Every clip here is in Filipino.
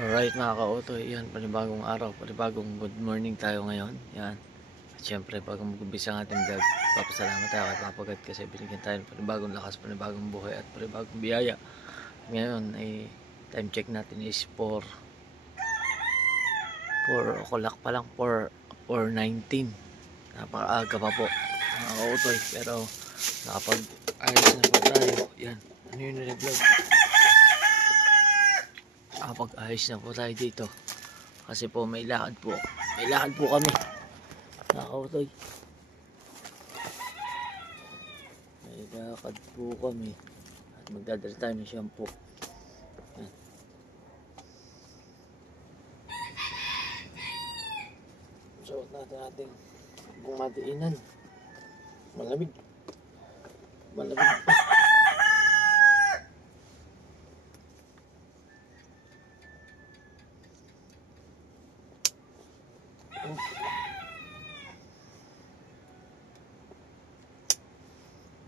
Alright mga ka-Otoy, yan, panibagong araw, panibagong good morning tayo ngayon. Yan. At syempre, bago mag-umpisa ang ating vlog, papasalamat tayo kay Papa God kasi binigyan tayo ng panibagong lakas, panibagong buhay at panibagong biyaya. Ngayon ay time check natin is 4 o'clock pa lang, 4:19. Napakaaga pa po mga ka-Otoy, pero nakapag-ayos na po tayo. Yan, ano yun na vlog? Nakapag-ayos na po tayo dito kasi po may lakad po kami nakautoy, may lakad po kami at magdadala tayo ng shampoo. Yan. Suot natin ating bumadiinan, malamig pa.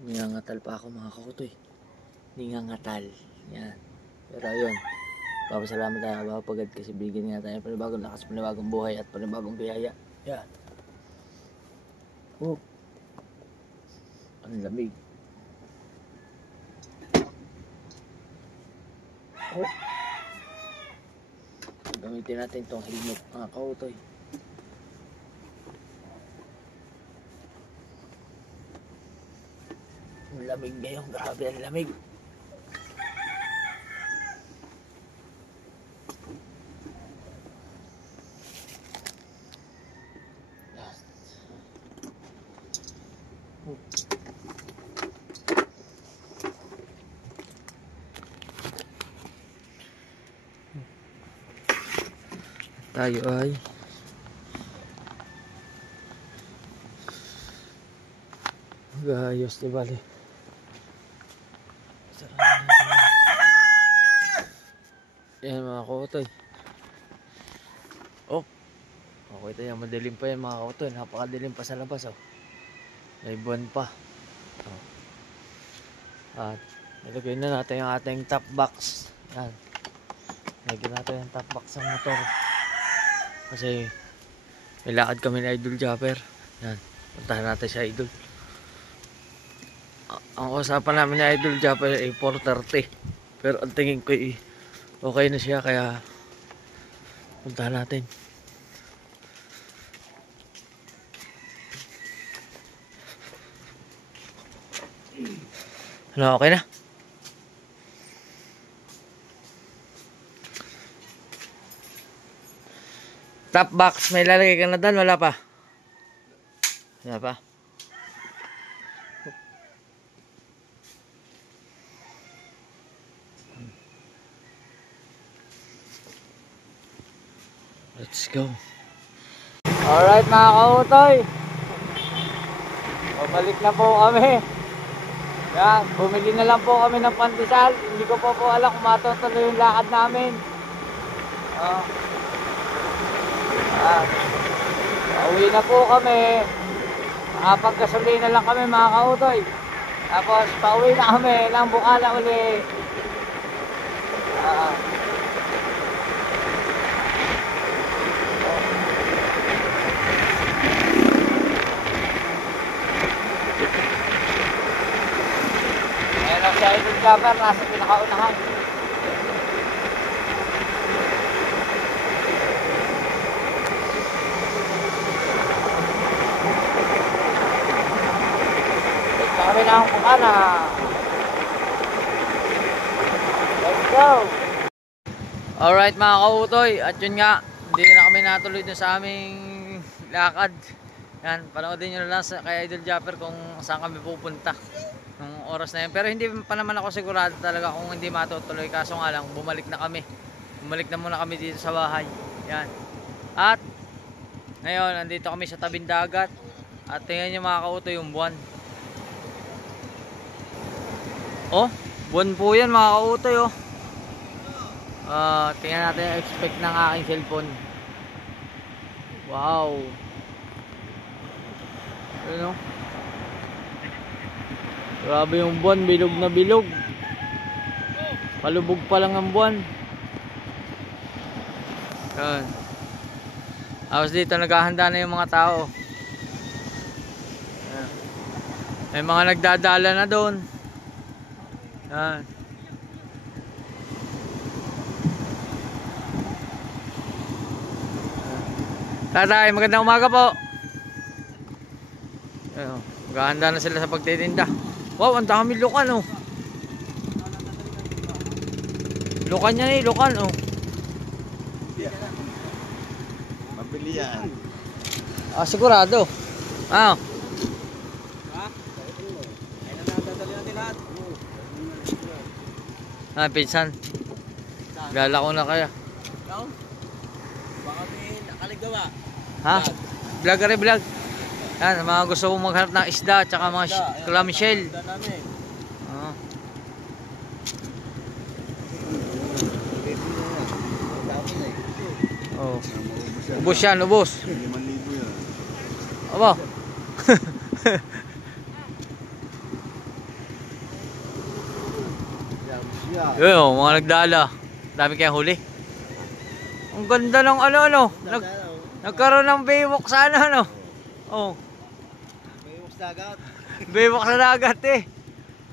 Ningangatal pa ako mga kakutoy, ningangatal yan. Pero ayun, papasalamat tayo kay Papa God kasi bigyan nga tayo panibagong lakas, panibagong buhay at panibagong biyaya. Yan. Oh, ang lamig. Oh, gamitin natin itong helmet mga kakutoy. Ang lamig ngayon, grabe ang lamig. Tayo ay mag-ayos, di bali. Yan mga kaotoy. Oh, okay tayo, madilim pa yan mga kaotoy. Napakadilim pa sa labas. Oh, may buwan pa. Oh. At nilagay na natin yung ating top box. Yan, nilagay natin yung top box ng motor kasi may lakad kami na Idol Japper. Yan, puntahan natin si Idol. Ang usapan namin ni Idol Japper ay 4:30, pero ang tingin ko ay okay na siya, kaya puntahan natin. Ano, okay na? Top box, may lalagay ka na doon? Wala pa? Wala pa? Let's go. Alright mga kautoy, bumalik na po kami. Yan, bumili na lang po kami ng pandesal. Hindi ko po alam kung matutuloy yung lakad namin. Pauwi na po kami. Nakapaggasolina lang kami mga kautoy. Tapos pauwi na kami ng Bukala uli. Ayan ang si Idol Japper, nasa pinakaunahan. Kami na ang Bukala. Let's go! Alright mga kautoy, at yun nga, hindi na kami natuloy dun sa aming lakad. Yan, panoodin nyo na lang kay Idol Japper kung saan kami pupunta nung oras na yun. Pero hindi pa naman ako sigurado talaga kung hindi matutuloy, kaso nga lang bumalik na kami. Bumalik na muna kami dito sa bahay. Yan. At ngayon, nandito kami sa tabing dagat. At tingnan nyo mga kautoy yung buwan. Oh, buwan po yan mga kautoy. Oh, tingnan natin yung expect ng aking cellphone. Wow. Ano? Grabe yung buwan, bilog na bilog. Palubog pa lang ang buwan. Yan. Tapos dito naghahanda na yung mga tao. Yan. May mga nagdadala na doon. Yan. Tatay, magandang umaga po. Ayun, maghahanda na sila sa pagtitinda. Wow, ang dami lukan oh. Lukan yan eh, lukan oh. Mabili yan. Ah, sigurado. Ah. Ay, nadadali natin lahat. Ah, pinsan. Gala ko na kaya. Ikaw? Baka may nakaligawa. Ha? Vlog ka rin, vlog. Yan, mga gusto kong maghanap ng isda, tsaka mga clamshell. Isda namin. Ah. Oh. Ubus yan, ubus. 5,000 yan. Aba. Yun, oh, mga nagdala. Dami kayang huli. Ang ganda ng ano. Nagkaroon ng baywalk sa ano. Oh. May umus dagat. Baywalk sa dagat eh.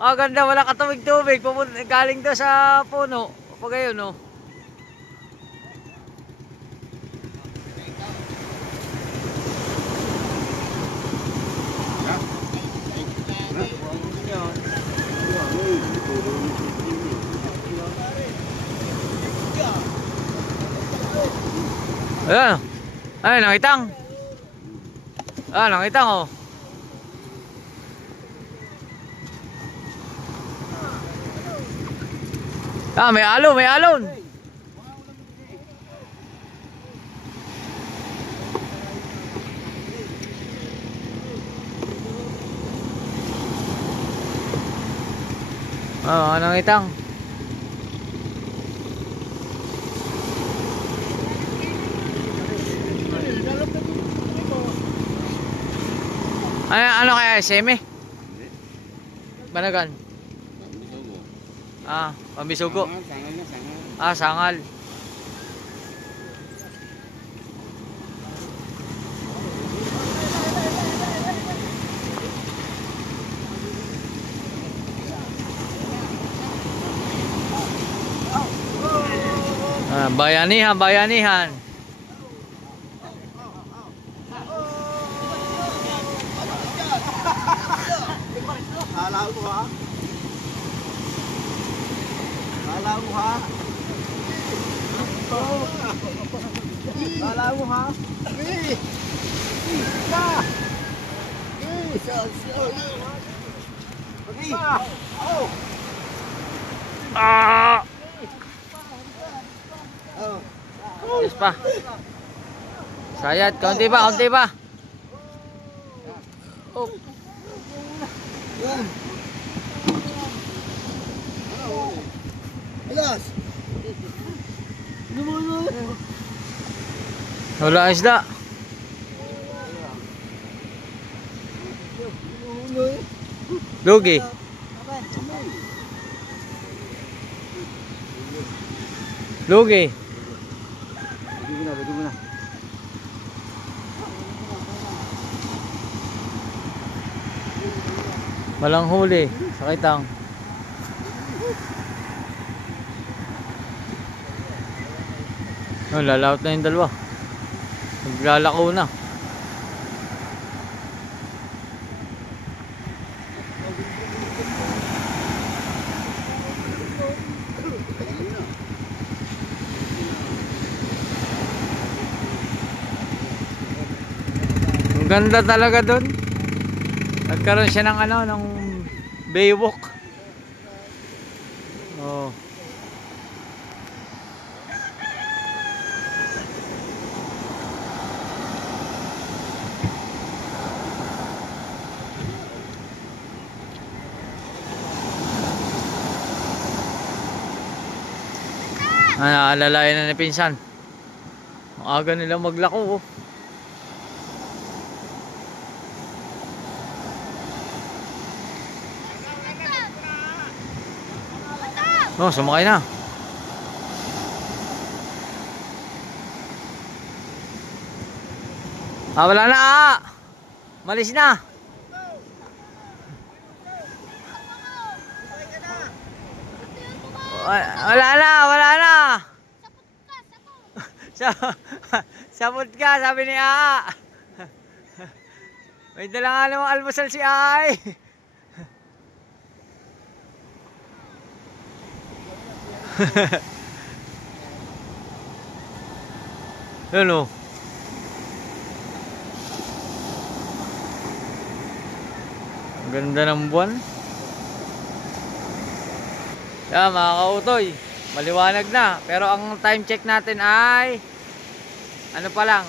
Ah, ganda, wala katubig-tubig. Galing doon sa puno. Pag ayun, oh. Ayan. Ay, nangitang. Ah, nangitang oh. Ah, may alon, may alon. Ah, nangitang. Ano kaya seme? Banagan. Ah, pambisugo. Sangal na, sangal. Ah, sangal. Ah, bayanihan, bayanihan. Kala mo ha? Kala mo ha? Kala mo ha? Ah! Yes pa. Sayat, kaunti pa, kaunti pa. Oh. Alas! Wala isda. Lugi. Lugi. Bigyan mo na. Walang huli. Sakitang. Oh, lalaot na yung dalawa. Naglalako na. Ang ganda talaga doon. Nagkaroon siya ng ano, ng baywalk. Oh. Naalalayan na ni pinsan. Ang aga nila maglako oh. Oh, sumakay na. Wala na malis na. Wala na. Sapot ka, sabi ni May dala nga namang almusal si Ay. Yun o. Ang ganda ng buwan. Yan mga kautoy, maliwanag na. Pero ang time check natin ay ano pa lang,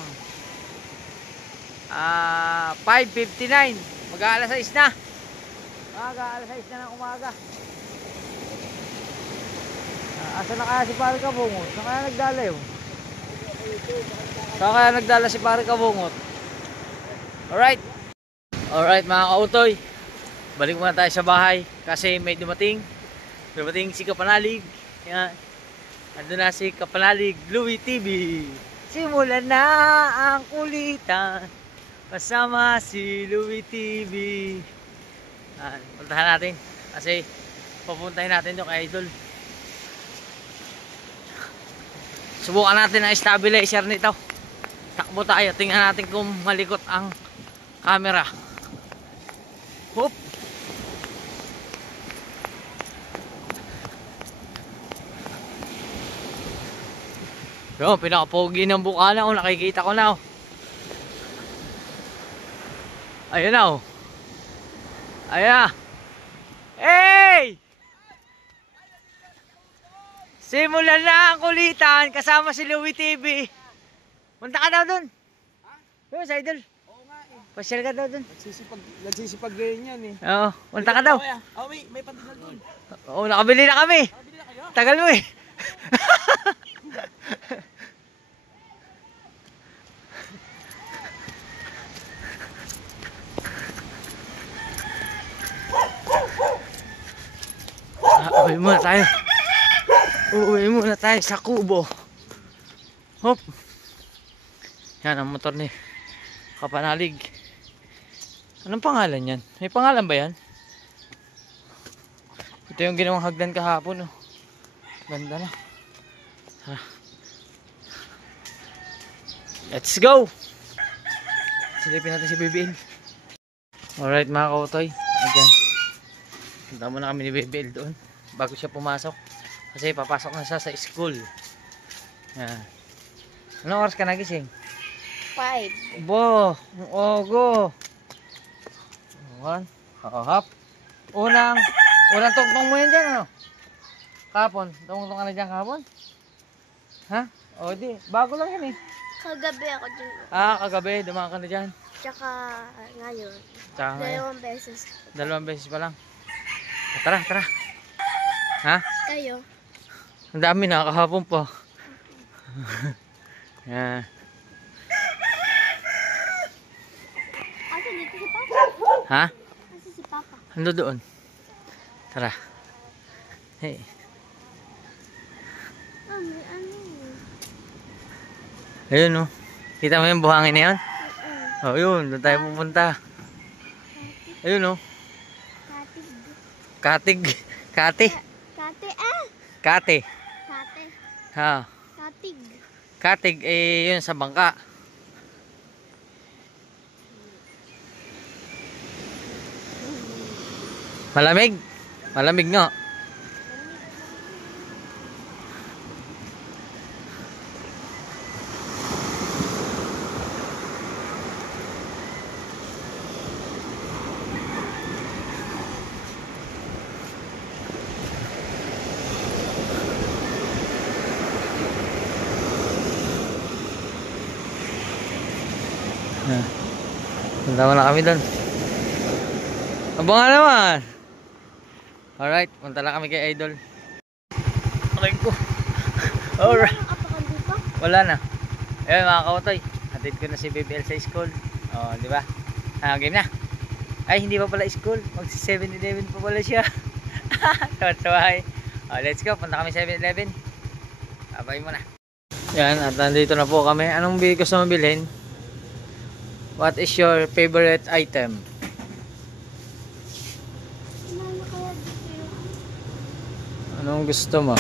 5:59. Mag-aalas 6 na. Mag-aalas 6 na ng umaga. Asa na kaya si Pare Kabungot? Saan kaya nagdala yun? Saan kaya nagdala si Pare Kabungot? Alright. Alright mga kautoy, balik muna tayo sa bahay kasi may dumating si Kapanalig. Yan. Ando na si Kapanalig Louie TV. Simulan na ang kulitan kasama si Louie TV. Puntahan natin kasi papuntahin natin yung kay Idol. Subukan natin ang stabilizer nito. Takbo tayo, tingnan natin kung malikot ang camera. Hop. Yo, pinakapogi ng bukana oh, nakikita ko na oh. Ayun na oh. Ayun na. Hey! Simulan na ang kulitan kasama si Louie TV. Punta ka daw dun. Ha? Yo, sa Idol. Oo nga eh. Pasyal ka daw dun. Nagsisipag ganyan yan eh. Oo, punta ka daw. Oh, may pandinal dun. Oo, nakabili na kami. Nakabili na kayo? Tagal mo eh. Uwi muna tayo. Uwi muna tayo sa kubo. Hop. Yan ang motor ni Kapanalig. Anong pangalan yan? May pangalan ba yan? Ito yung ginawang hagdan kahapon oh. Ganda na. Let's go. Silipin natin si BBL. Alright mga kautoy. Ayan. Punta muna kami ni BBL doon bago siya pumasok. Kasi papasok na siya sa school. Yan. Anong oras ka nagising? 5. Bo, ogo. One. Hop. Unang tungtong mo yan dyan ano? Kapon. Tungtong ka na dyan kapon? Ha? O di. Bago lang yan eh. Kagabi ako dyan. Kagabi. Dumaan ka na dyan. Tsaka ngayon. Tsaka ngayon. 2 beses. 2 beses pa lang. Tara, tara. Ha? Kayo? Ang dami na. Kahapon pa. Yan. Asa dito si Papa? Ha? Asa si Papa? Ando doon. Tara. Hey. May ano? Ayun oh. Kita mo yung buhangin na yun? Oh, yun. Doon tayo pupunta. Ayun oh. Katig. Katig. Kati. Kate Kati. Kate. Ha. Katig. Katig eh yun sa bangka. Malamig. Malamig nga. Punta mo na kami doon. Abangan naman. Alright, punta na kami kay Idol. Okay ko. Alright. Apakan dito? Wala na. Ayun mga kautoy, hatid ko na si BBL sa school. Oh, di ba? Game na. Ay, hindi pa pala school. Magsi 7-Eleven pa pala siya. Tawa-tawa. Let's go, punta kami 7-Eleven. Abay mo na. Yan, at nandito na po kami. Anong gusto mong bilhin? What is your favorite item? Ano kaya dito yung Anong gusto mo?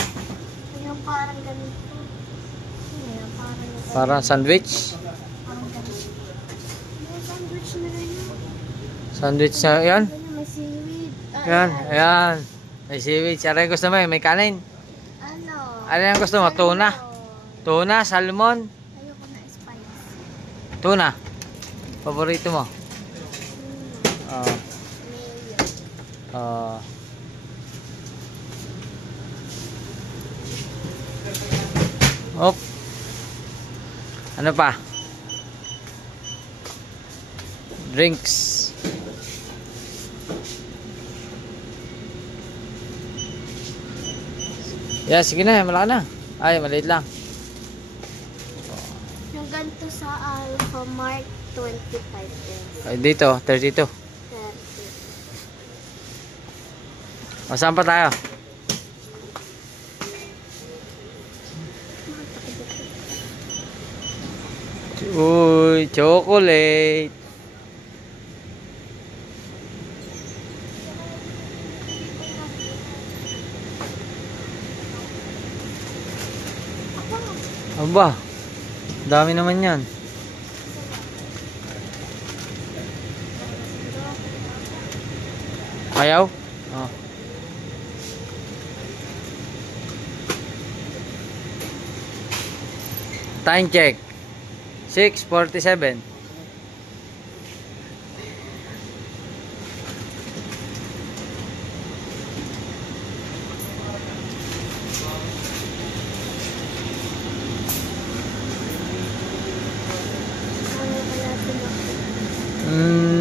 yung parang ganito? Yung parang ganito. Parang sandwich? Parang ganito. Yung sandwich na rin yun. Sandwich na yan? Ganyan, may seaweed. Yan, ayan. May seaweed. Siyempre gusto mo may kanin. Ano? Ano yung gusto mo? Tuna? Tuna, salmon, Ayoko na spice. tuna. Paborito mo? Mayo. Ah. Op. Ano pa? Drinks. Yeah, sige na, malaki na. Ay, maliit lang. Yung ganito sa Alphamart, 25 pesos. Ay, dito, 32. 30. O, saan pa tayo? Uy, chocolate. Aba, dami naman yan. Ayaw? Oh. Time check. 6:47.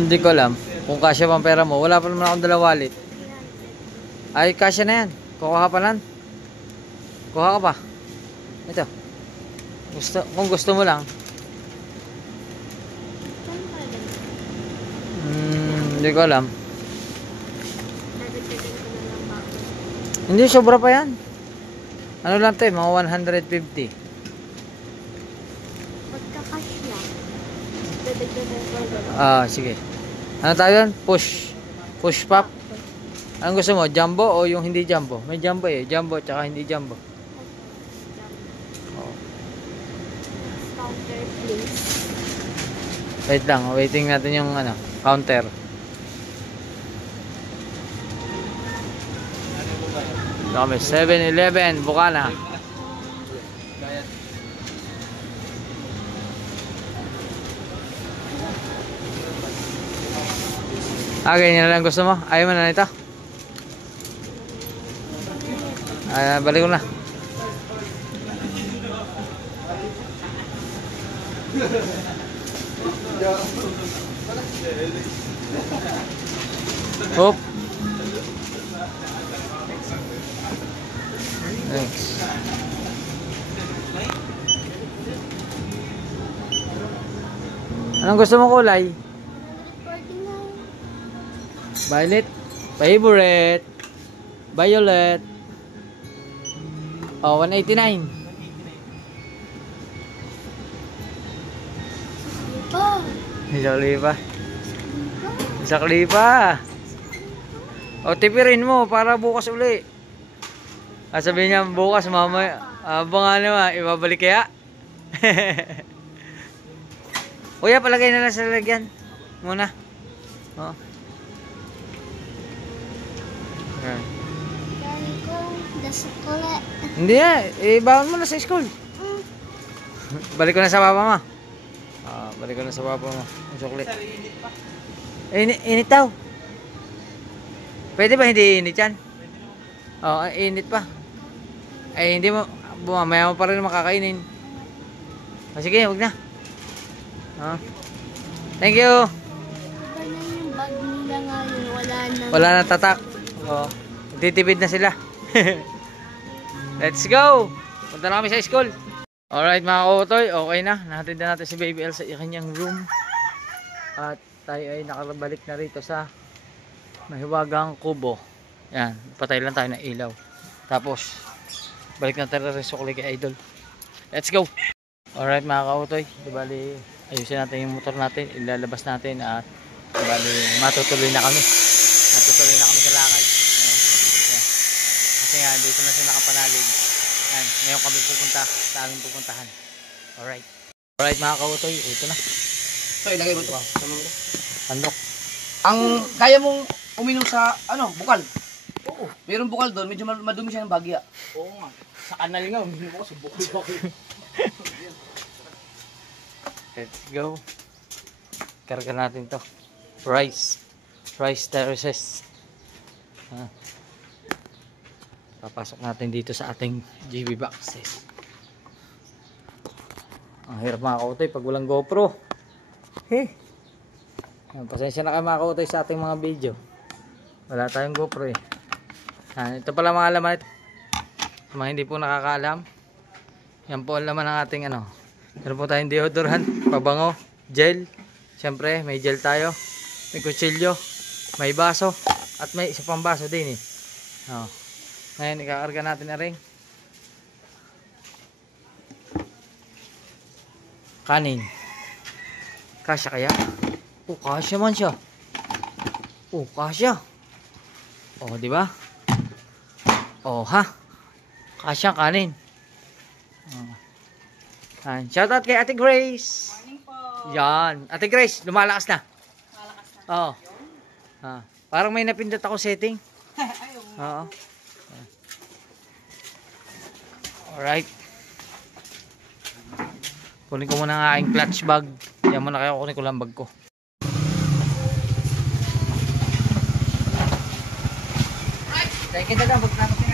Hindi ko alam kung kasya pang pera mo. Wala pa naman akong dala wallet. Ay, kasya na yan. Kuha ka pa lang. Kuha ka pa. Ito. Kung gusto mo lang. Hindi ko alam. Hindi, sobra pa yan. Ano lang to mga 150. Magkakash lang. Dadagdagan ko lang. Ah, sige. Ano tayo yun? Push. Push pop. Anong gusto mo? Jumbo o yung hindi jumbo? May jumbo eh. Jumbo tsaka hindi jumbo. Oh. Counter please. Wait lang. Waiting natin yung ano, counter. Kami 7-Eleven, Bukana. Ganyan na lang gusto mo? Ayaw mo na nito? Balik ko na. Hop. Thanks. Anong gusto mo kulay? Violet. Favorite. Violet. Oh, 189. Oh, Isang lipa. Isang lipa. O, tipirin mo para bukas uli. Sabihin niya bukas mamaya. Baka naman, ibabalik kaya? Kuya, palagay na lang sa lalagyan. Muna. Oh. Okay. galing ko. Dasukule. Hindi bawon mo na sa school. Balik ko na sa papa mo. Balik ko na sa papa mo. Ang sukli. Init daw. Pwede ba hindi init yan? Oo, init pa. Hindi mo, mamaya mo pa rin makakainin. Sige, wag na. Thank you. Iba na yung bag nila ngayon. Wala na tatak. Titipid na sila. Let's go. Punta na kami sa school. Alright mga kautoy, okay na. Nahatid na natin si Baby L sa kanyang room. At tayo ay nakabalik na rito sa mahiwagang kubo. Yan, patay lang tayo ng ilaw. Tapos, balik na tayo rin sa kay Idol. Let's go. Alright mga kautoy, di bali ayusin natin yung motor natin, ilalabas natin at bali matutuloy na kami. Matutuloy na kami sa lakad. Yan. Kasi nga dito na siya nakapanalig. Yan, ngayon kami pupunta sa aming pupuntahan. Alright. Alright mga kautoy, ito na. So, ilagay mo ito. Handok. Ang kaya mong uminom sa, bukal. Oo. Mayroong bukal doon, medyo madumi siya ng bagya. Oo nga. Sa kanal nga, uminom ko sa bukal. Let's go. Karga natin to. Rice terraces. Papasok natin dito sa ating GB boxes. Ang hirap mga kautoy pag walang GoPro. Pasensya na kayo mga kautoy sa ating mga video. Wala tayong GoPro eh. Ito pala mga laman. Mga hindi po nakakaalam. Yan po ang laman ng ating meron po tayong deodorant, pabango, gel. Siyempre may gel tayo. May kutsilyo. May baso. At may isa pang baso din eh. Ngayon ikakarga natin na rin. Kanin. Kasya kaya? Kasya man siya. Kasya. Di ba? Ha. Kasya kanin. Shout out kay Ate Grace. Morning po. Yan. Ate Grace, lumalakas na. Malakas na. Parang may napindot ako setting. Ayaw. Oo. Alright. Kunin ko muna ang aking clutch bag. Yan muna kayo, kunin ko lang bag ko. Thank you na lang, bag natin.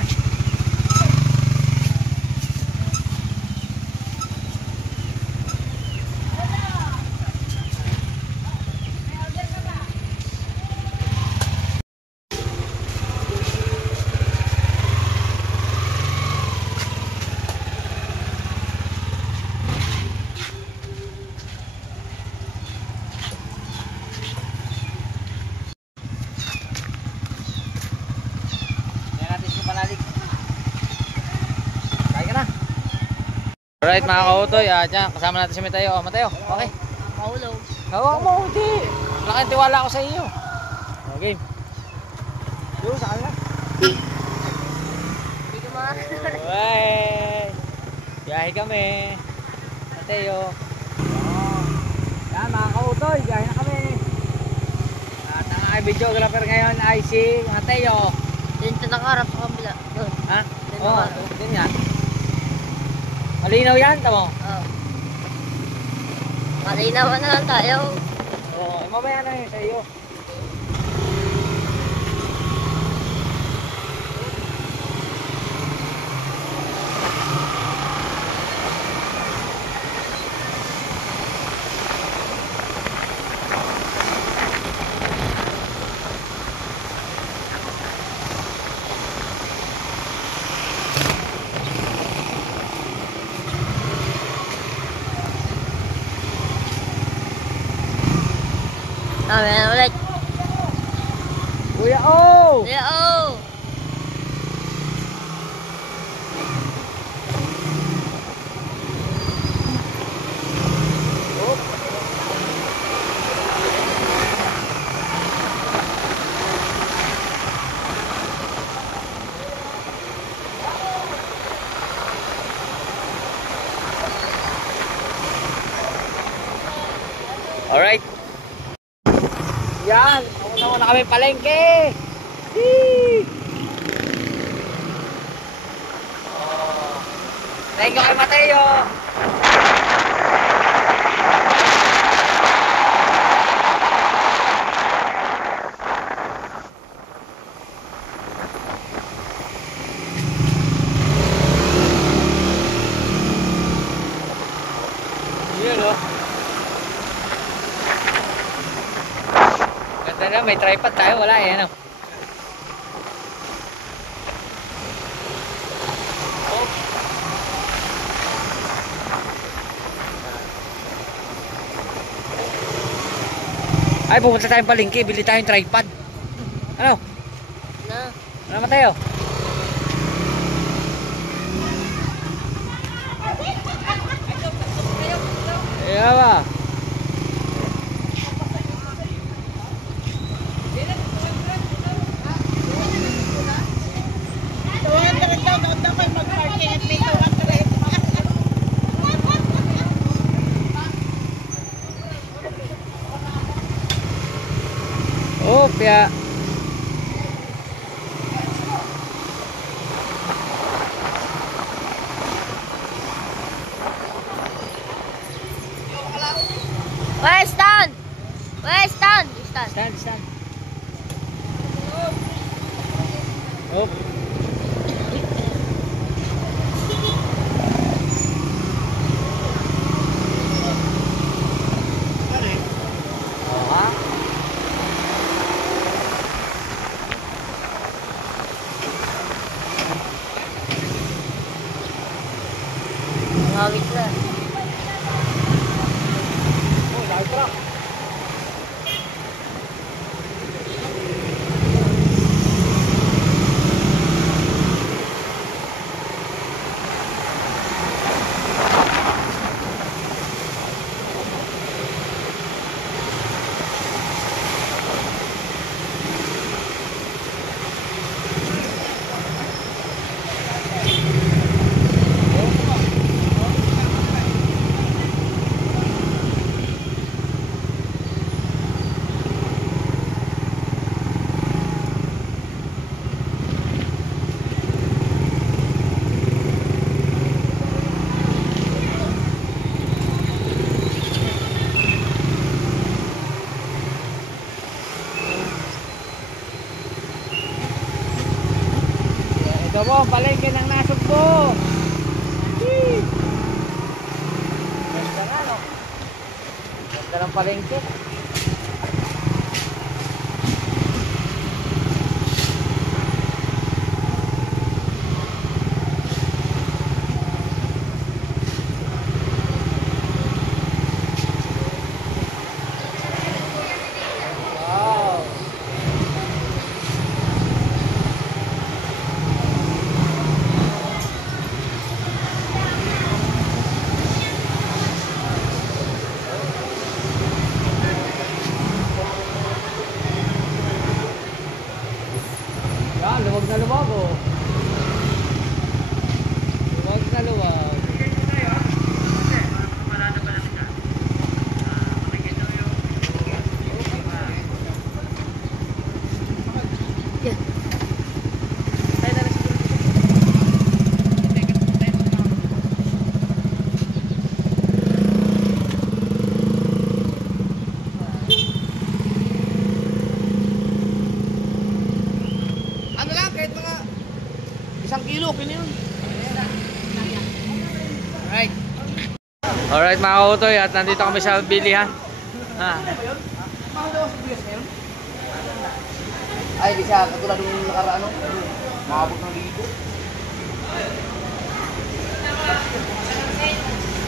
Alright mga kautoy, dyan, kasama natin si Mateo. Mateo, okay? Mahulog. Hawak mo, hindi. Malaking tiwala ako sa iyo. Okay. Doon sa kanila. Dito mga. Uy! Biyahe kami. Mateo. Yan mga kautoy, biyahe na kami. At ang aking videographer ngayon ay si Mateo. Dito nakaharap sa kabila. Doon. Ha? Oo, din yan. Malinaw yan, tamo? Oo. Malinaw na lang tayo. Mamaya na yun sa iyo. Ayan ulit. Kuya O! Kuya O! Alright. Yan, ako na kami palengke. Thank you kay Mateo. Yun o. Ganda na, may tripod tayo, wala eh, ano. Ay, pupunta tayong palengke, bili tayong tripod. Ano? Na. Ano Mateo? Iya ba? tilapia. Weston! Weston! Weston! Stand, stand. Oh. Oh, ha? Ngawit na. Ito po, palengke ng Nasugbo. Ganda nga, no? Ganda ng palengke. Wow. Yan, luwag na luwag, oh. Luwag na luwag. Ano lang, kahit mga 1 kilo, okay na yun. Alright. Alright mga kautoy, at nandito kami sa bilihan. Mahal daw sa buyas meron? Ay, di siya katulad ng nakaraan, no? Maabot ng libo.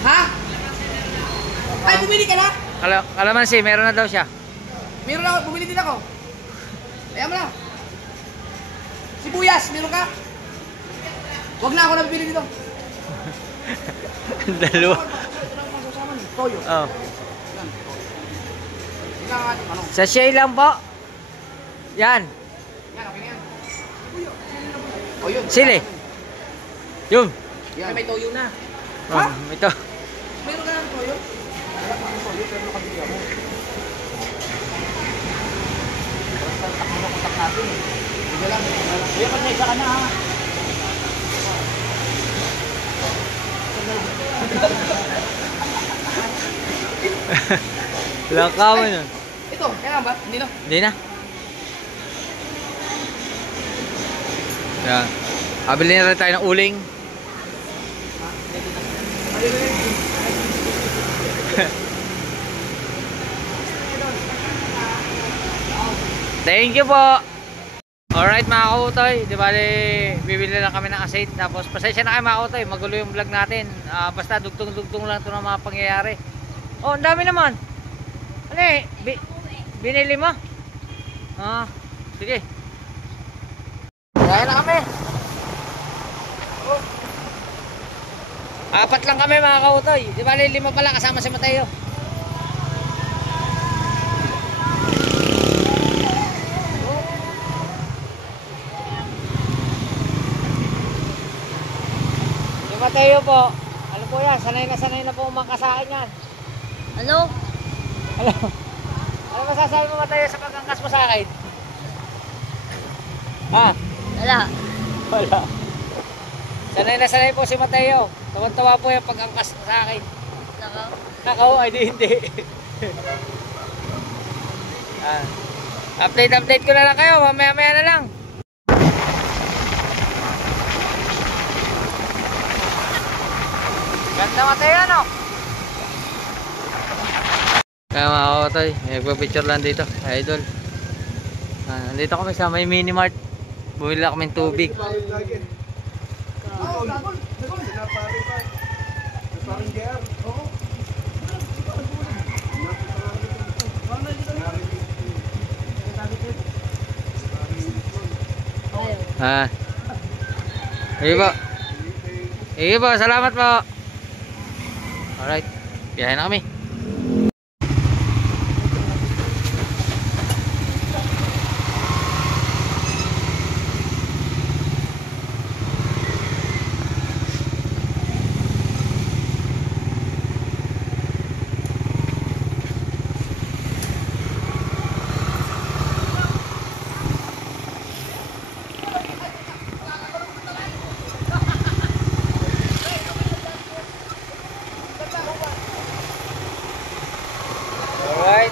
Ha? Ay, bumili ka na? Kalamansi, meron na daw siya. Meron na, bumili din ako. Kaya mo na. Sibuyas, meron ka? Huwag na ako nabibili dito. Dalawa. Ito lang masasama niyo. Toyo. Oh. Yan. Yan ang ating ano. Sa Shay lang po. Yan. Yan, okay na yan. O yun. Sili. Yun. Yan. May toyo na. Oh, ito. Meron ka ng toyo? Wala pa ng toyo, pero nakabili ako. Basta takbo na kontak natin eh. Hindi lang. Kuya, pasensya ka na ha. Lakawan yun. Ito, kaya ba? Hindi na. Hindi na. Yan. Abili na rin tayo ng uling. Thank you po. Alright mga kautoy, di ba bibili lang kami ng asin. Tapos pasensya na kayo mga kautoy, magulo yung vlog natin. Basta dugtong-dugtong lang ito ng mga pangyayari. Oh, ang dami naman. Ano eh, binili mo? Sige. Kaya na kami. Oh. 4 lang kami mga kautoy. Di ba 5 pala kasama si Mateo. Mateo po, ano po yan, sanay na po umangka sa akin yan. Ano? Ano masasabi mo Mateo sa pagkangkas mo sa akin? Ha? Wala. Wala. Sanay na sanay po si Mateo. Tawan-tawa po yung pag-angkas sa akin. Nakaw. Nakaw, ay hindi. Update ko na lang kayo. Mamaya-maya na lang. Ganda Mateo, no? Kaya mga kaotoy, nagpa-picture lang dito, idol. Nandito kami sa may mini mart. Bumili lang kami ng tubig. Sige po. Sige po, salamat po. Alright, biyahe na kami. Alright.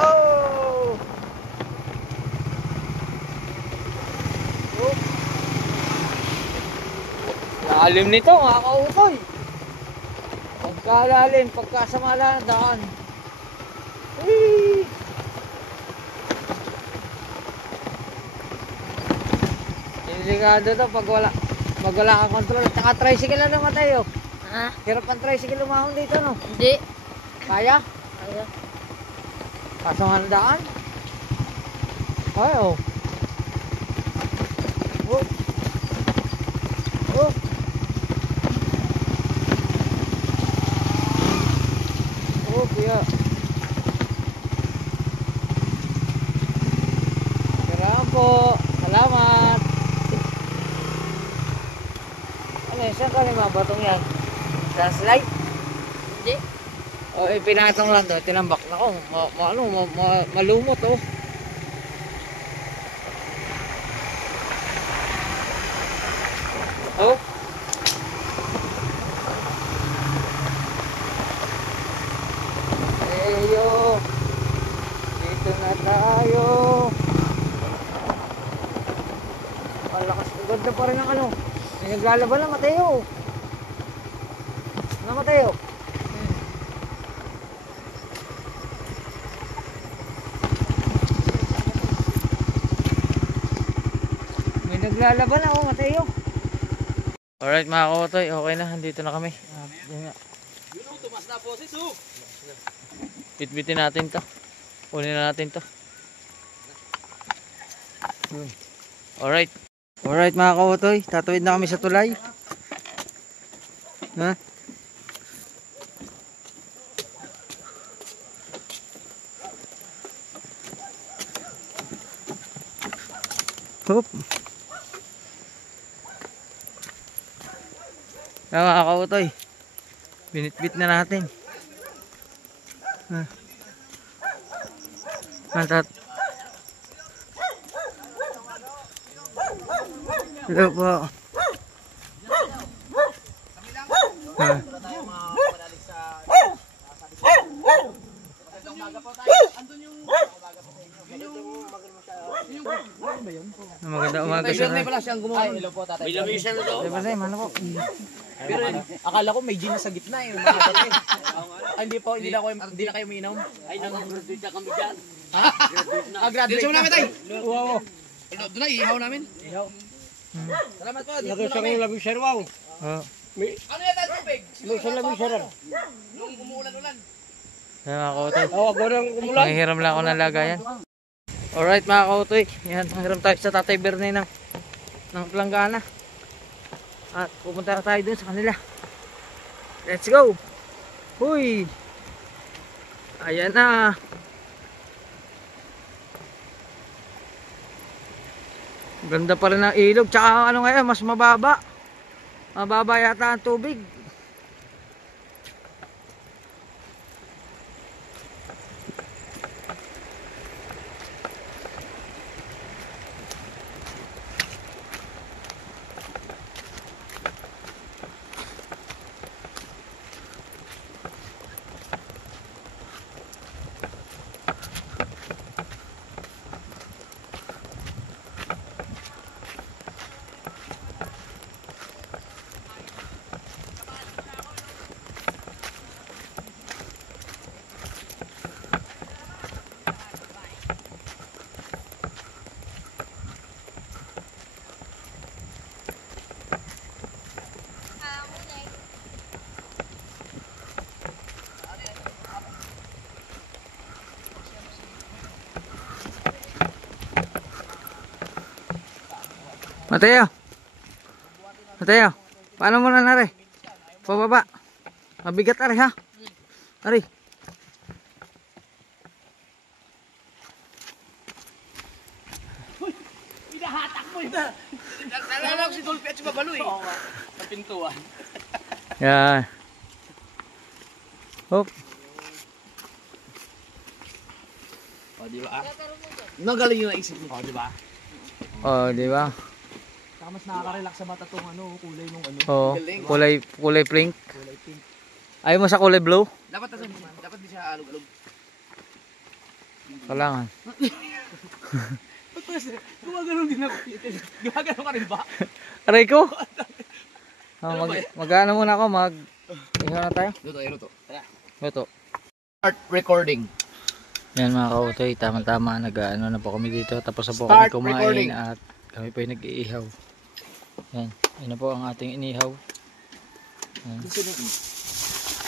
Oh! Lalim nito mga kautoy. Pagkalalim, pagkasamala na daan. Whee! Delikado to pag wala kang control. Tsaka tricycle na naman tayo. Ha? Hirap ang tricycle umahon dito, no? Hindi. Kaya? Kaya. Kaso nga daan? Ay, oh. Oh. Oh. Oh, kuya. Kailangan po. Salamat. Ano yun? Saan ka rin mga batong yan? Translate? Hindi. O, pinatong lang doon. Tinambak na ko. Malumot, oh. Oh. Eyo. Dito na tayo. Malakas. Ganda pa rin ang ano. Naglalaban na Mateo. Na Mateo. May naglalaban na oh Mateo. Alright mga kautoy, okay na, andito na kami. Yun nga. Tumas na po sis, oh. Bitbitin natin to. Kunin na natin to. Alright. Alright mga kautoy, tatawid na kami sa tulay. Ha? Hop. Kaya mga kautoy, binitbit na natin. Hello po. Maganda umaga sa May pala siyang gumawa. Hello po, tatay. May lamig siya doon. Diba mano po? Pero akala ko may gin na sa gitna eh. Ay, hindi po, hindi na kayo umiinom. Ay, nag-graduate na kami dyan. Ha? Graduate na. Namin tayo. Wow. Doon na, ihaw namin. Ihaw. Salamat po. Nakita ko yung labing sarwaw. Ano yan ang tubig? May isang labing sarwaw. Nung umuulan-ulan. Yan mga kautoy. Ako nang umulan. Nanghiram lang ako ng lagayan. Alright mga kautoy. Yan, nanghiram tayo sa Tatay Berne ng planggana. At pupunta na tayo dun sa kanila. Let's go! Huy! Ayan na! Ganda pa rin ng ilog. Tsaka ano ngayon, mas mababa. Mababa yata ang tubig. Mateo. Mateo. Paano mo na nare? Pababa. Mabigat ari ha. Ari. Hinahatak mo yun. Nalala ko si Dolphy at si Babalo eh. Oo, sa pintuan. Yan. Hop. O, di ba? Nagaling yung naisip mo. O, di ba? Oh, di ba? Saka mas nakaka-relax sa mata tong ano, kulay nung ano. Oh, Galing. kulay pink. Kulay pink. Ayaw mo sa kulay blue? Dapat di siya alog-alog. Kailangan. Gumagano'n din ako. Gumagano'n ka rin ba? Aray ko. Mag-ano muna ako, ihaw na tayo. Luto. Luto. Start recording. Yan mga kautoy, tama-tama nag-ano na po kami dito. Tapos na po Start kami kumain recording. at kami po yung nag-iihaw. Yan, yun na po ang ating inihaw. Yan.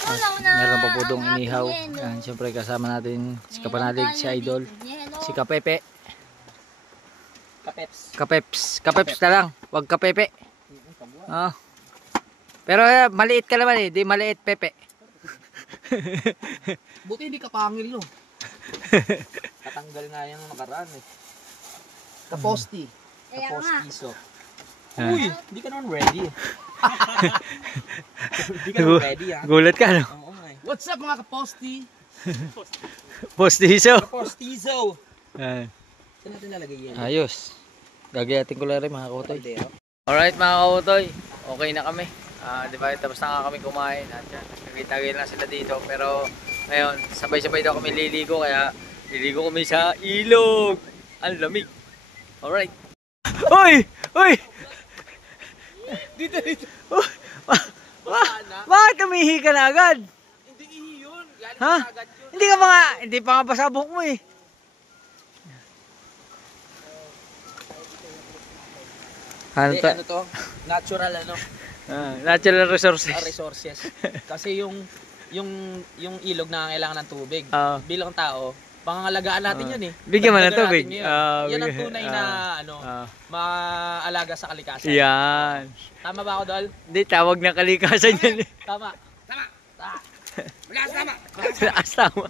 At meron pa po doong inihaw. Yan, siyempre kasama natin si Kapanalig, si Idol, si Kapepe. Kapeps na lang, wag Kapepe. Oh. Pero maliit ka naman eh, di maliit Pepe. Buti hindi ka pangil no. Katanggal nga yan nung nakaraan eh. Kaposti. Kapostiso. Uy, hindi ka naman ready. Hindi ka naman ready ha. Gulat ka no? Oo nga eh. What's up mga kaposti? Postizo. Kapostizo. Yan. Saan natin lalagay yan? Ayos. Gagayatin ko lang rin mga kautoy. Alright mga kautoy, okay na kami. Diba, tapos na nga kami kumain. At yan, nagitagay lang sila dito. Pero ngayon, sabay-sabay daw kami liligo. Kaya liligo kami sa ilog. Ang lamig. Alright. Uy! Uy! Dito. Bakit umihi ka na agad? Hindi ihi yun. Ha? Agad yun. Hindi pa nga basa buhok mo eh. Ano to? Ano to? Natural ano? Natural resources. Resources. Kasi yung ilog na kailangan ng tubig. Bilang tao, pangangalagaan natin yun eh. Bigyan mo ng Dagdagan tubig. natin yun. Yan ang tunay na maalaga sa kalikasan. Yan. Tama ba ako, Dol? Hindi, tawag na kalikasan yan eh. Tama. Tama. Tama.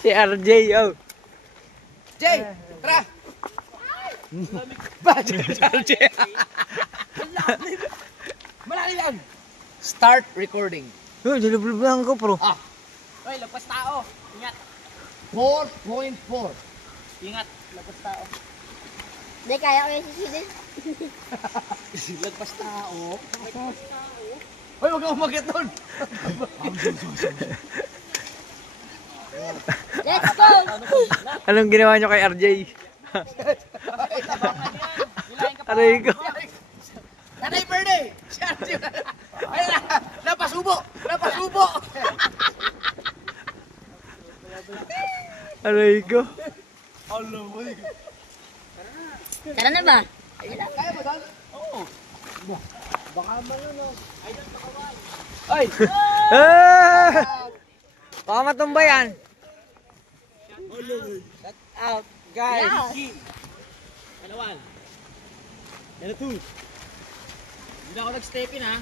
Si RJ, oh. Jay, tara! Ba, Jay? Malaki yan! Start recording. Yo, dilubluban ko, bro. Hoy, lagpas tao. Ingat. 4.4. Ingat, lagpas tao. Hindi, kaya ko yung susunod. Lagpas tao. Hoy, huwag kang umakyat doon. Let's go! Anong ginawa nyo kay RJ? Aray ko. Nanay birthday! Ayun na! Napasubo! Aray ko. Tara na ba? Kaya mo doon? Oo. Baka ba yun o? Ay! Ah! Baka matumba yan. Shut out, guys! Ano one? Ano two? Hindi ako nag-step in ha?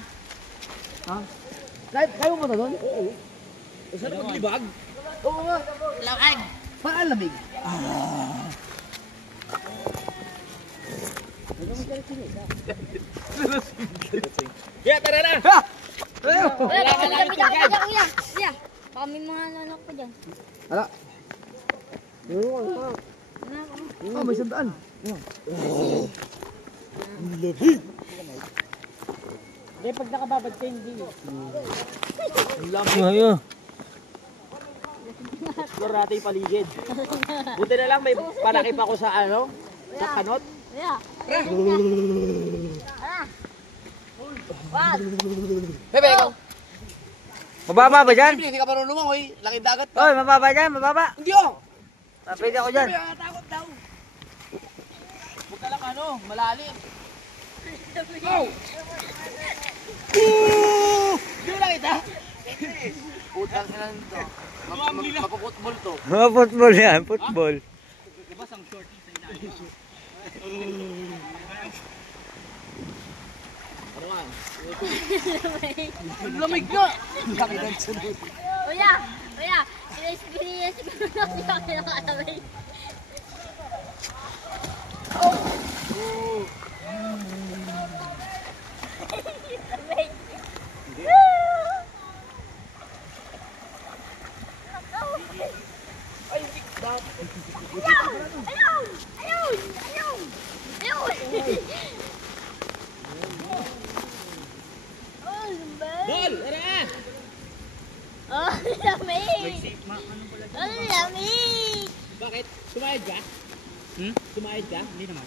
Kaya mo na doon? Oo. Saan ako maglibag? Oo nga. Lawag! Parang lamig. Yeah, tara na! Kuya, kuya. Baka may mga lalak pa dyan. Hala. Oh, may sandaan. Hindi, pag nakababad ka, hindi. Ayun. Explore natin yung paligid. Buti na lang may palaki pa ko sa ano? Sa kanot. Kuya. Bebe, ikaw. Mababa ba dyan? Hindi ka marunong lumangoy. Laking dagat pa. Oy, mababa dyan, mababa. Hindi oh. Pwede ako dyan. Takot daw. Huwag ka lang ano, malalim. Oh! Hindi mo nakita? Putang ina nito. Mapaputbol to. Oh, football yan, football. Ang lamig nga! Kuya, kuya. Ina-experience ko na siya kinakalamay. Ayun! Ayun! Ayun! Ayun! Oh, lumbay! Dol! Tara! Oh, lamig! Oh, lamig! Bakit? Sumayad ka? Sumayad ka? Hindi naman.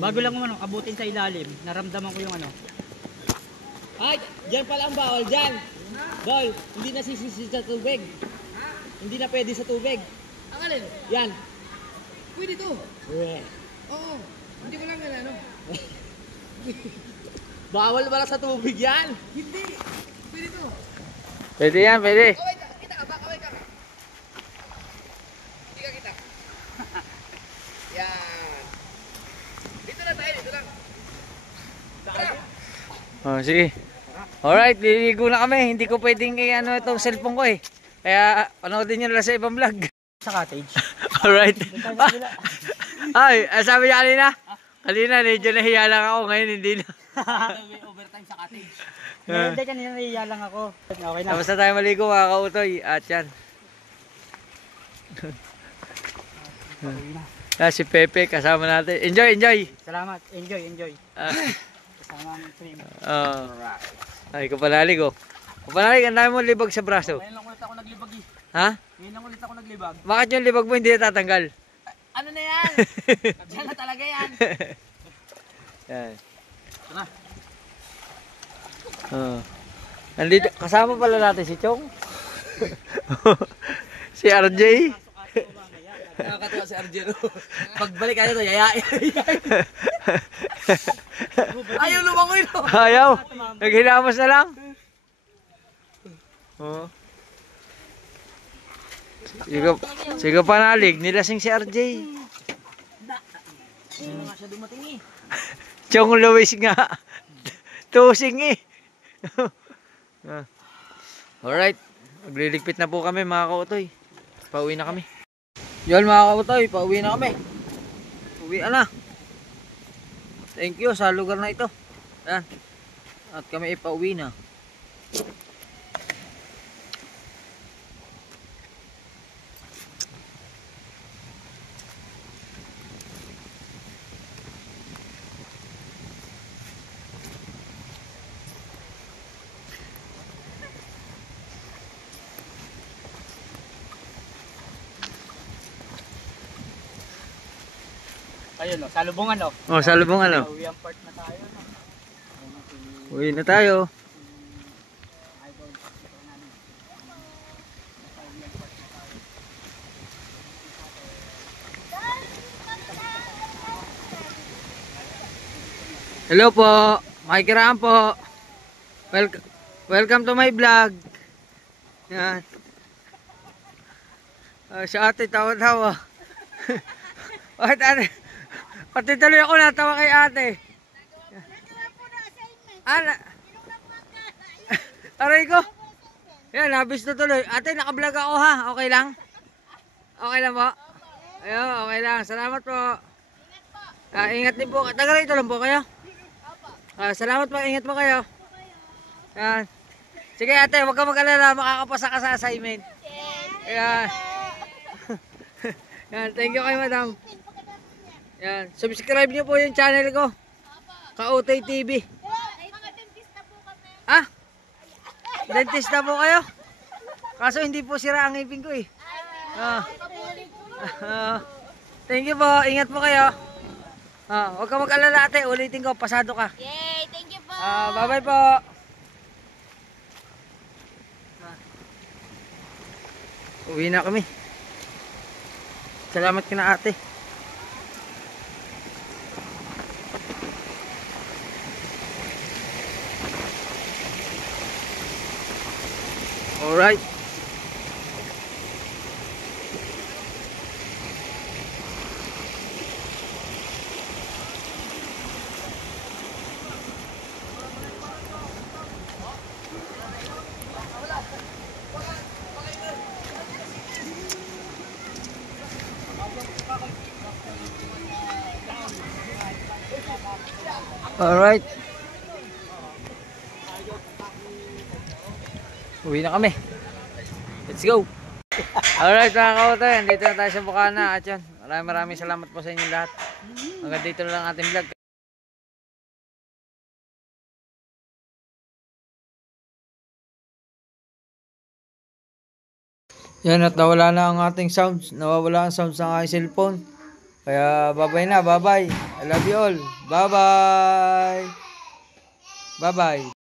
Bago lang ano, abutin sa ilalim, naramdaman ko yung ano. Ay! Diyan pala ang bawal dyan! Dol! Hindi na sisisi sa tubig. Hindi na pwede sa tubig. Ang alin? Yan. Pwede to. Oo. Hindi ko lang ano. Bawal pala sa tubig yan. Hindi. Pwede to. Pwede yan, pwede. Kaway ka. Kita ka ba? Kaway ka. Hindi ka kita. Yan. Dito lang tayo. Dito lang. Tara. Oh, sige. Alright, liligo na kami. Hindi ko pwedeng ano itong cellphone ko eh. Kaya panoodin nyo na lang sa ibang vlog. Sa cottage. Alright. Ay, sabi niya kanina. Kanina, medyo nahiya lang ako. Ngayon, hindi na. May overtime sa cottage. Hindi, kanina nahiya lang ako. Okay na. Tapos na tayo maligo mga kautoy. At yan. Si Pepe kasama natin. Enjoy, enjoy. Salamat. Enjoy, enjoy. Ah, Kasama ang stream. ay, kapanalig oh. Kapanalig, ang dami mo libag sa braso. Ngayon lang ulit ako naglibag eh. Ha? Ngayon lang ulit ako naglibag. Bakit yung libag mo hindi natatanggal? Ano na yan? Diyan na talaga yan. Yan. Tara. Nandito, kasama pala natin si Chong. Si RJ. Nakakatawa si Arjero. Pagbalik kayo to, yayain. Ayaw lumangoy no. Ayaw. Naghilamos na lang. Oh. Sige panalig, nilasing si RJ. Hindi nga siya dumating eh. Chong Luis nga. Tusing eh. Alright. Magliligpit na po kami mga kautoy. Pauwi na kami. Yan mga kautoy, pauwi na kami. Uwi na. Thank you sa lugar na ito. Yan. At kami ipauwi na. Ayun o, salubungan o. Oh, salubong ano? Uwi ang part na tayo. No? Uwi na tayo. Hello po. Makikiraan po. Welcome to my vlog. Yan. Si ate tawa-tawa. Bakit ate? Pati tuloy ako natawa kay ate. Ana. Aray ko. Yan, nabis na tuloy. Ate, nakablog ako ha. Okay lang? Okay lang po? Ayun, okay lang. Salamat po. Ingat din po. Taga rito lang po kayo. Salamat po. Ingat po kayo. Yan. Sige ate, huwag ka mag-alala. Makakapasa ka sa assignment. Yan. Yan. Thank you kay madam. Yan. Subscribe niyo po yung channel ko. Kautoy TV. Dentista po kayo? Kaso hindi po sira ang ngipin ko eh. Thank you po. Ingat po kayo. Huwag ka mag-alala ate. Ulitin ko. Pasado ka. Yay! Thank you po! Bye-bye po. Uwi na kami. Salamat kina ate. Alright. Alright. Uwi na kami. Let's go. Alright mga kautoy, andito na tayo sa Bukana. At yun, maraming salamat po sa inyo lahat. Hanggang dito na lang ating vlog. Yan, at nawala na ang ating sounds. Nawawala ang sounds ng aking cellphone. Kaya bye-bye na, bye-bye. I love you all. Bye-bye. Bye-bye.